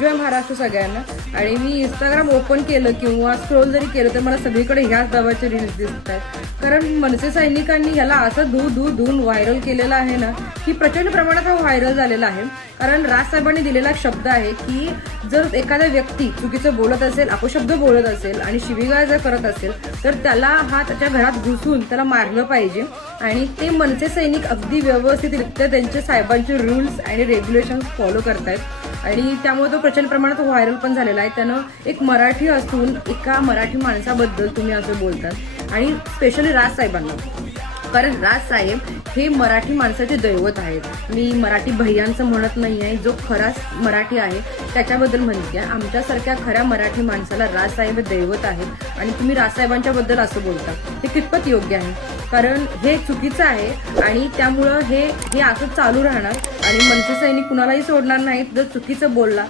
जय महाराष्ट्र सगळ्यांना. आणि मी Instagram open केलं किंवा स्क्रोल जरी केलं तर मला सगळीकडे ह्याच दाबाचे रील्स दिसत आहेत. कारण मनसे सैनिकांनी ह्याला असं धुवून व्हायरल केलेलं आहे ना की प्रचंड प्रमाणात हा व्हायरल झालेला आहे. कारण राजसाहेबांनी दिलेला शब्द आहे की जर एखादा व्यक्ती चुकीचं बोलत असेल, अपशब्द बोलत असेल आणि शिवीगाळ जर करत असेल तर त्याला हा त्याच्या घरात घुसून त्याला मारलं पाहिजे. आणि ते मनसे सैनिक अगदी व्यवस्थितरित्या त्यांचे साहेबांचे रूल्स आणि रेग्युलेशन्स फॉलो करतायत आणि त्यामुळे तो प्रचंड प्रमाणात व्हायरल पण झालेला आहे. त्यानं एक मराठी असून एका मराठी माणसाबद्दल तुम्ही असं बोलतात आणि स्पेशली राजसाहेबांना. कारण राजसाहेब हे मराठी माणसाचे दैवत आहेत. मी मराठी भैयांचं म्हणत नाही आहे, जो खरा मराठी आहे त्याच्याबद्दल म्हणते आहे. आमच्यासारख्या खऱ्या मराठी माणसाला राजसाहेब दैवत आहेत आणि तुम्ही राजसाहेबांच्या बद्दल असं बोलता हे कितपत योग्य आहे? कारण हे चुकीचं आहे आणि त्यामुळं हे असं चालू राहणार आणि मनसे सैनिक कुणालाही सोडणार नाहीत. जर चुकीचं बोलला